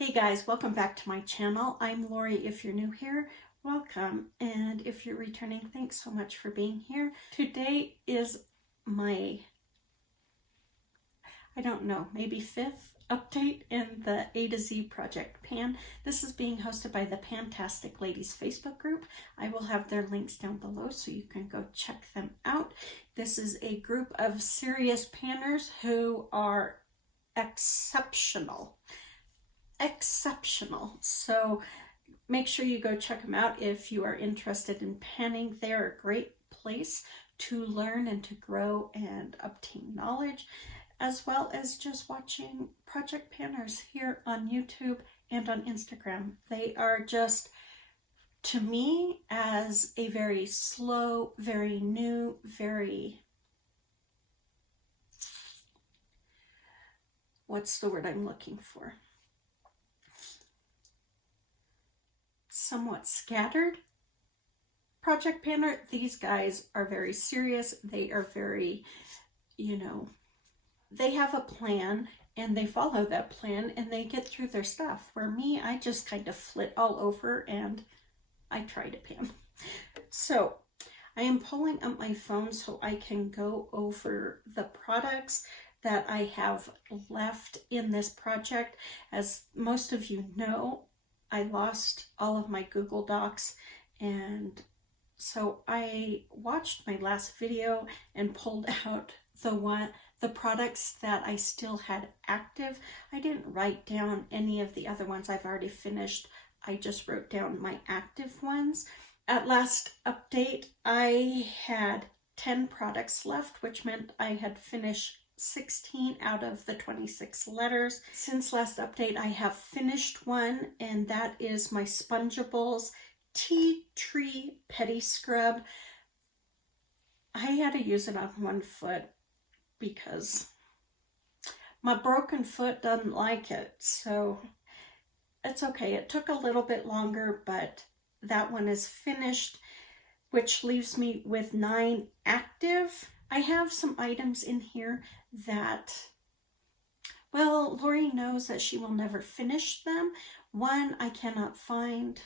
Hey guys, welcome back to my channel. I'm Lori. If you're new here, welcome. And if you're returning, thanks so much for being here. Today is my, I don't know, maybe fifth update in the A to Z Project Pan. This is being hosted by the Pantastic Ladies Facebook group. I will have their links down below so you can go check them out. This is a group of serious panners who are exceptional. So make sure you go check them out if you are interested in panning. They're a great place to learn and to grow and obtain knowledge, as well as just watching project panners here on YouTube and on Instagram. They are just, to me, as a very slow, very new, very, what's the word I'm looking for? Somewhat scattered project panner. These guys are very serious. They are very, they have a plan and they follow that plan and they get through their stuff. Where me, I just kind of flit all over and I try to pan. So I am pulling up my phone so I can go over the products that I have left in this project. As most of you know, I lost all of my Google Docs, and so I watched my last video and pulled out the products that I still had active. I didn't write down any of the other ones I've already finished. I just wrote down my active ones. At last update, I had 10 products left, which meant I had finished 16 out of the 26 letters. Since last update, I have finished one, and that is my Spongeables Tea Tree Pedi Scrub. I had to use it on one foot because my broken foot doesn't like it, so it's okay. It took a little bit longer, but that one is finished, which leaves me with 9 active. I have some items in here that, well, Lori knows that she will never finish them. One I cannot find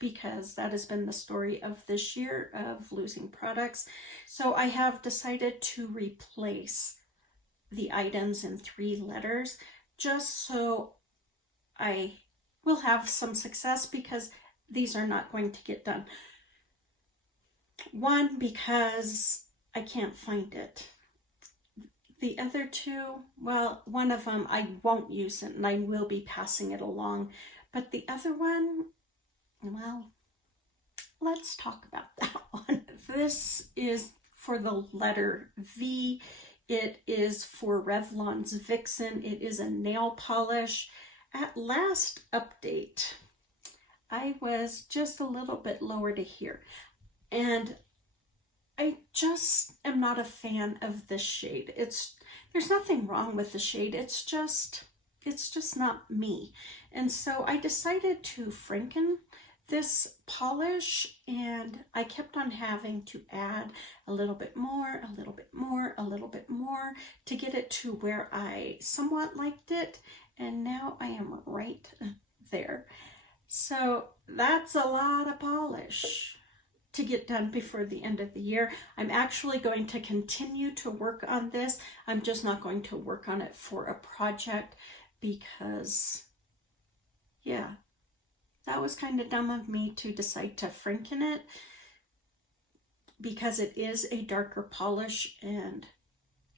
because that has been the story of this year of losing products. So I have decided to replace the items in 3 letters just so I will have some success, because these are not going to get done. One, because I can't find it. The other 2, well, one of them I won't use it and I will be passing it along. But the other one, well, let's talk about that one. This is for the letter V. It is for Revlon's Vixen. It is a nail polish. At last update, I was just a little bit lower to here. And I just am not a fan of this shade. There's nothing wrong with the shade. It's just not me. And so I decided to Franken this polish, and I kept on having to add a little bit more, a little bit more, a little bit more to get it to where I somewhat liked it. And now I am right there. So that's a lot of polish to get done before the end of the year. I'm actually going to continue to work on this. I'm just not going to work on it for a project because, yeah, that was kind of dumb of me to decide to Franken it, because it is a darker polish, and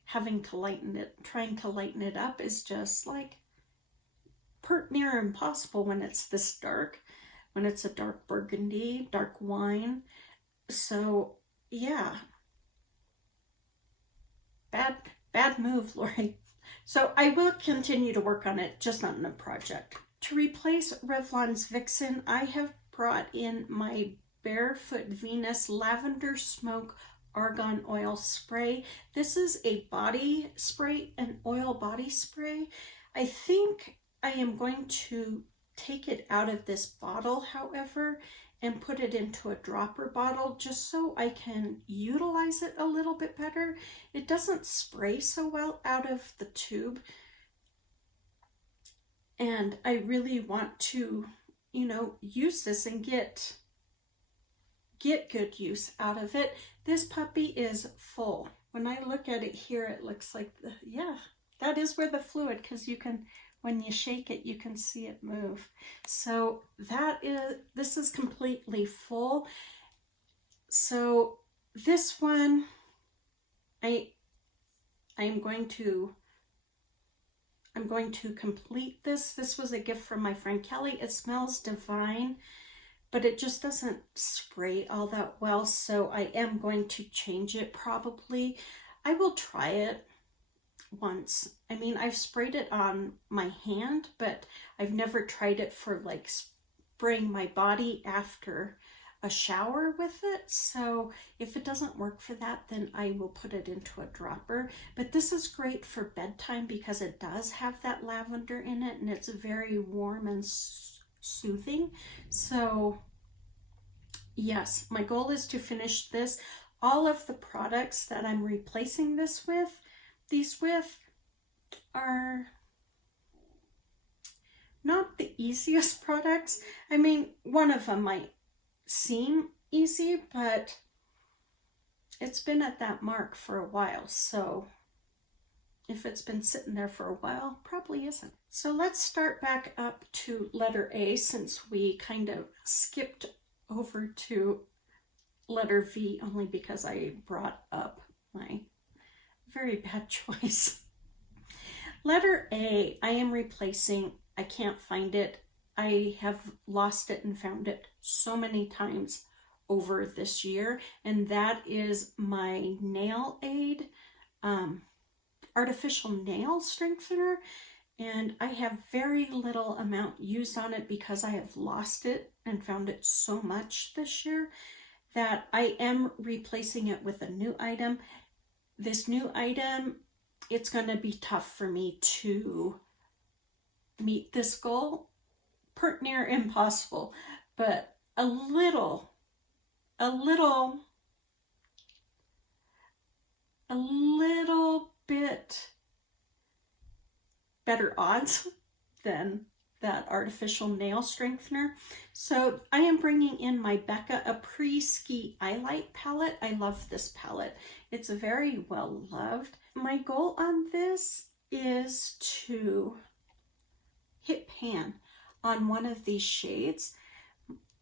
having to lighten it, trying to lighten it up is just like pert near impossible when it's this dark, when it's a dark burgundy, dark wine. So yeah, bad move, Lori. So I will continue to work on it, just not in a project. To replace Revlon's Vixen, I have brought in my Barefoot Venus Lavender Smoke Argan Oil Spray. This is a body spray, an oil body spray. I think I am going to take it out of this bottle, however, and put it into a dropper bottle just so I can utilize it a little bit better. It doesn't spray so well out of the tube. And I really want to, you know, use this and get good use out of it. This puppy is full. When I look at it here, it looks like yeah, that is where the fluid, because you can, when you shake it, you can see it move. So this is completely full. So this one, I'm going to complete this. This was a gift from my friend Kelly. It smells divine, but it just doesn't spray all that well, so I am going to change it probably. I will try it once. I mean, I've sprayed it on my hand, but I've never tried it for like spraying my body after a shower with it. So if it doesn't work for that, then I will put it into a dropper. But this is great for bedtime because it does have that lavender in it, and it's very warm and soothing. So yes, my goal is to finish this. All of the products that I'm replacing these with are not the easiest products. I mean, one of them might seem easy, but it's been at that mark for a while. So if it's been sitting there for a while, probably isn't. So let's start back up to letter A, since we kind of skipped over to letter V only because I brought up my very bad choice. Letter A, I am replacing. I can't find it. I have lost it and found it so many times over this year, and that is my Nail Aid artificial nail strengthener, and I have very little amount used on it because I have lost it and found it so much this year that I am replacing it with a new item. This new item, it's going to be tough for me to meet this goal. Pert near impossible, but a little bit better odds than that artificial nail strengthener. So I am bringing in my Becca Apres Ski Eyelight palette. I love this palette. It's very well loved. My goal on this is to hit pan on one of these shades.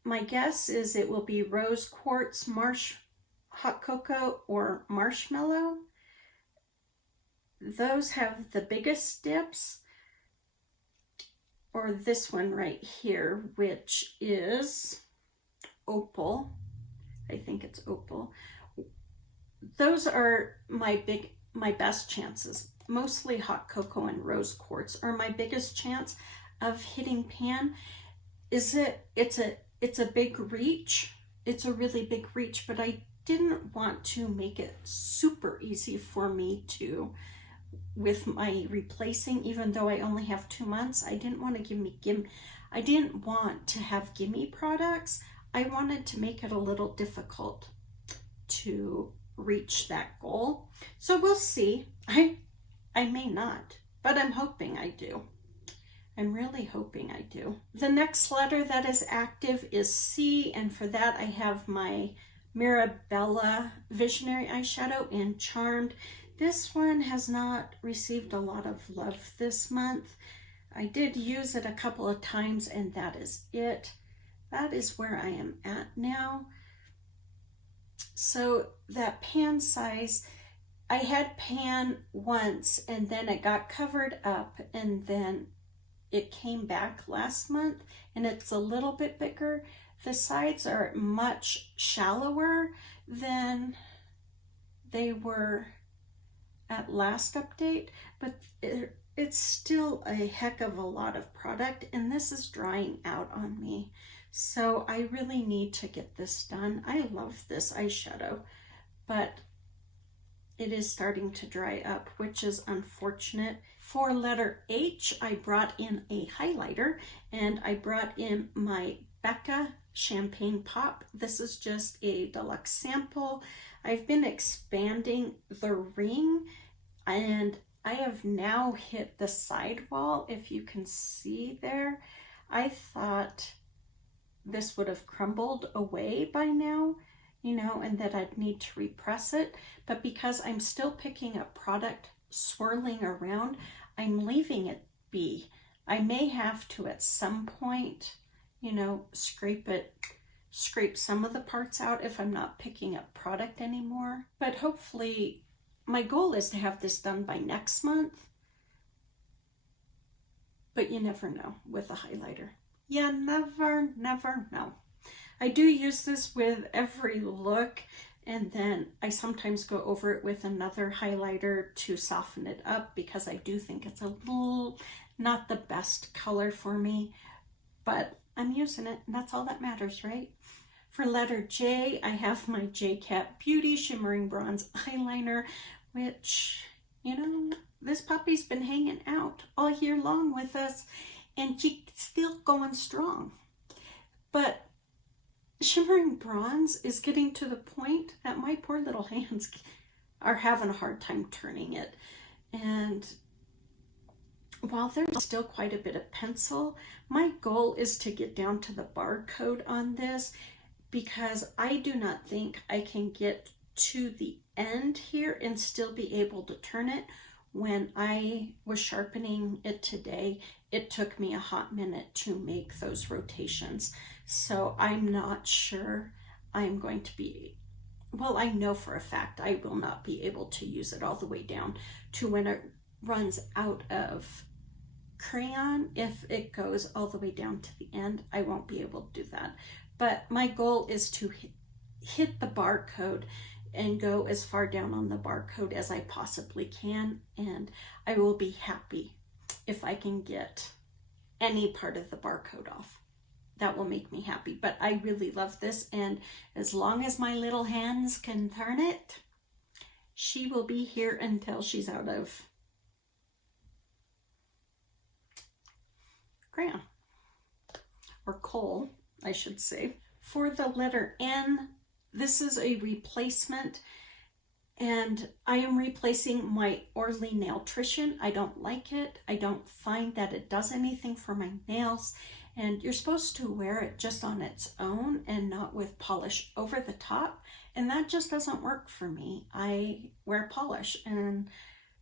My guess is it will be Rose Quartz, Hot Cocoa, or Marshmallow. Those have the biggest dips. Or this one right here, which is Opal. I think it's Opal. Those are my best chances. Mostly Hot Cocoa and Rose Quartz are my biggest chance of hitting pan. It's a big reach. It's a really big reach, but I didn't want to make it super easy for me to, with my replacing, even though I only have 2 months. I didn't want to I didn't want to have gimme products. I wanted to make it a little difficult to reach that goal. So we'll see. I may not, but I'm hoping I do. I'm really hoping I do. The next letter that is active is C, and for that I have my Mirabella Visionary Eyeshadow in Charmed. This one has not received a lot of love this month. I did use it a couple of times, and that is it. That is where I am at now. So that pan size, I had pan once and then it got covered up, and then it came back last month and it's a little bit bigger. The sides are much shallower than they were at last update, but it's still a heck of a lot of product, and this is drying out on me. So I really need to get this done. I love this eyeshadow, but it is starting to dry up, which is unfortunate. For letter H, I brought in a highlighter, and I brought in my Becca Champagne Pop. This is just a deluxe sample. I've been expanding the ring, and I have now hit the sidewall, if you can see there. I thought this would have crumbled away by now, you know, and that I'd need to repress it. But because I'm still picking up product swirling around, I'm leaving it be. I may have to at some point, you know, scrape some of the parts out if I'm not picking up product anymore. But hopefully, my goal is to have this done by next month. But you never know with a highlighter. You never know. I do use this with every look, and then I sometimes go over it with another highlighter to soften it up because I do think it's a little not the best color for me, but I'm using it, and that's all that matters, right? For letter J, I have my J Cat Beauty Shimmering Bronze Eyeliner, which, you know, this puppy's been hanging out all year long with us, and she's still going strong. But Shimmering Bronze is getting to the point that my poor little hands are having a hard time turning it. And while there's still quite a bit of pencil, my goal is to get down to the barcode on this, because I do not think I can get to the end here and still be able to turn it. When I was sharpening it today, it took me a hot minute to make those rotations. So I'm not sure I'm going to be, well, I know for a fact I will not be able to use it all the way down to when it runs out of crayon. If it goes all the way down to the end, I won't be able to do that. But my goal is to hit the barcode and go as far down on the barcode as I possibly can, and I will be happy if I can get any part of the barcode off. That will make me happy. But I really love this, and as long as my little hands can turn it, she will be here until she's out of crayon, or coal, I should say. For the letter N, this is a replacement, and I am replacing my Orly Nailtrition. I don't like it. I don't find that it does anything for my nails, and you're supposed to wear it just on its own and not with polish over the top, and that just doesn't work for me. I wear polish, and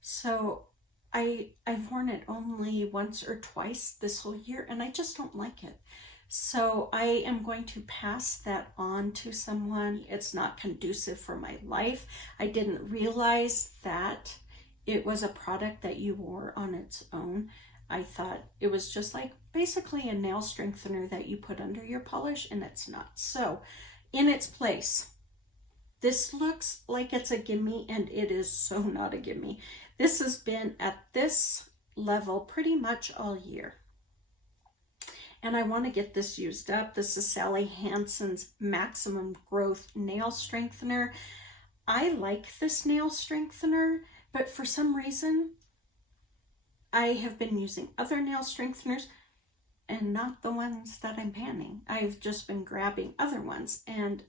so I've worn it only once or twice this whole year, and I just don't like it. So I am going to pass that on to someone. It's not conducive for my life. I didn't realize that it was a product that you wore on its own. I thought it was just like basically a nail strengthener that you put under your polish, and it's not. So in its place, this looks like it's a gimme, and it is so not a gimme. This has been at this level pretty much all year. And I want to get this used up. This is Sally Hansen's Maximum Growth Nail Strengthener. I like this nail strengthener, but for some reason, I have been using other nail strengtheners and not the ones that I'm panning. I've just been grabbing other ones, and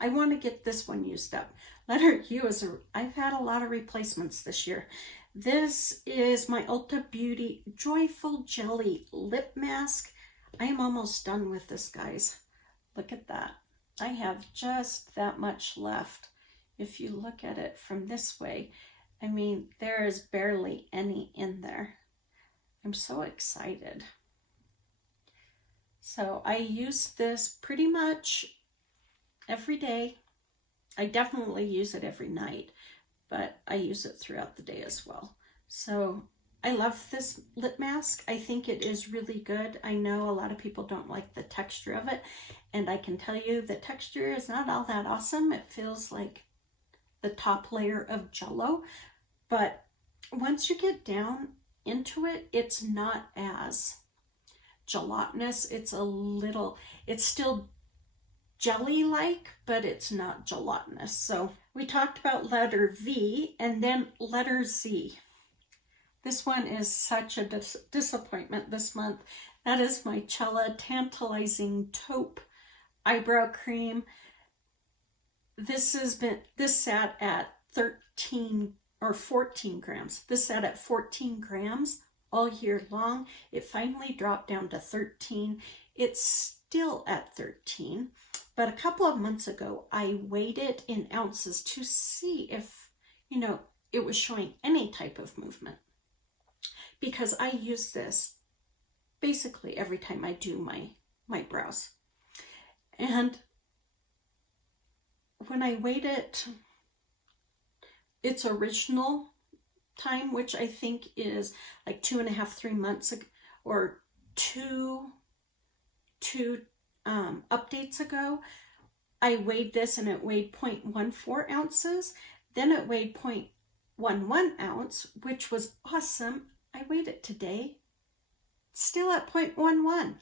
I want to get this one used up. Letter U is I've had a lot of replacements this year. This is my Ulta Beauty Joyful Jelly Lip Mask. I am almost done with this, guys. Look at that. I have just that much left. If you look at it from this way, I mean, there is barely any in there. I'm so excited. So I use this pretty much every day. I definitely use it every night, but I use it throughout the day as well. So I love this lip mask. I think it is really good. I know a lot of people don't like the texture of it, and I can tell you the texture is not all that awesome. It feels like the top layer of Jello, but once you get down into it, it's not as gelatinous. It's still jelly-like, but it's not gelatinous. So we talked about letter V, and then letter Z. This one is such a disappointment this month. That is my Chella Tantalizing Taupe Eyebrow Cream. This sat at $13 or 14 grams. This sat at 14 grams all year long. It finally dropped down to 13. It's still at 13, but a couple of months ago, I weighed it in ounces to see if, you know, it was showing any type of movement, because I use this basically every time I do my brows. And when I weighed it, its original time, which I think is like 2.5, 3 months ago, or two updates ago, I weighed this and it weighed 0.14 ounces. Then it weighed 0.11 ounce, which was awesome. I weighed it today, still at 0.11.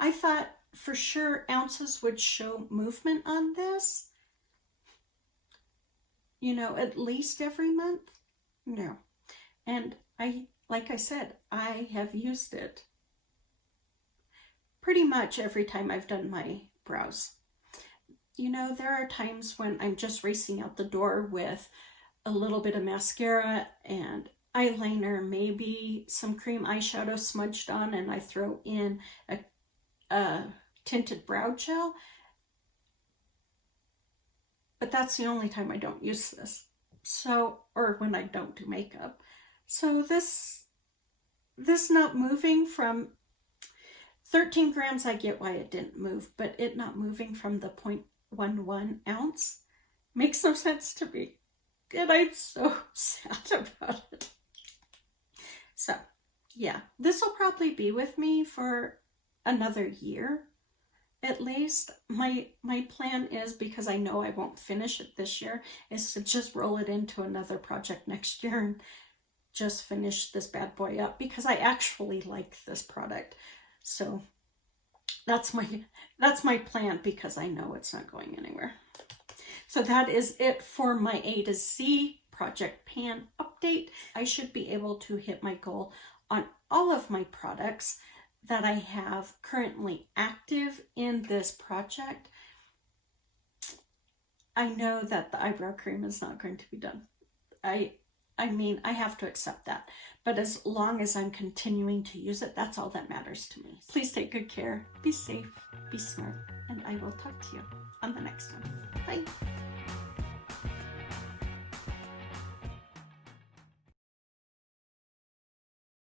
I thought for sure ounces would show movement on this, you know, at least every month. No. And like I said, I have used it pretty much every time I've done my brows. You know, there are times when I'm just racing out the door with a little bit of mascara and eyeliner, maybe some cream eyeshadow smudged on, and I throw in a tinted brow gel. But that's the only time I don't use this. So, or when I don't do makeup. So this not moving from 13 grams, I get why it didn't move, but it not moving from the 0.11 ounce makes no sense to me. And I'm so sad about it. So, yeah, this will probably be with me for another year, at least. My plan is, because I know I won't finish it this year, is to just roll it into another project next year and just finish this bad boy up, because I actually like this product. So that's my plan, because I know it's not going anywhere. So that is it for my A to Z Project Pan update. I should be able to hit my goal on all of my products that I have currently active in this project. I know that the eyebrow cream is not going to be done. I mean, I have to accept that. But as long as I'm continuing to use it, that's all that matters to me. Please take good care, be safe, be smart, and I will talk to you on the next one. Bye.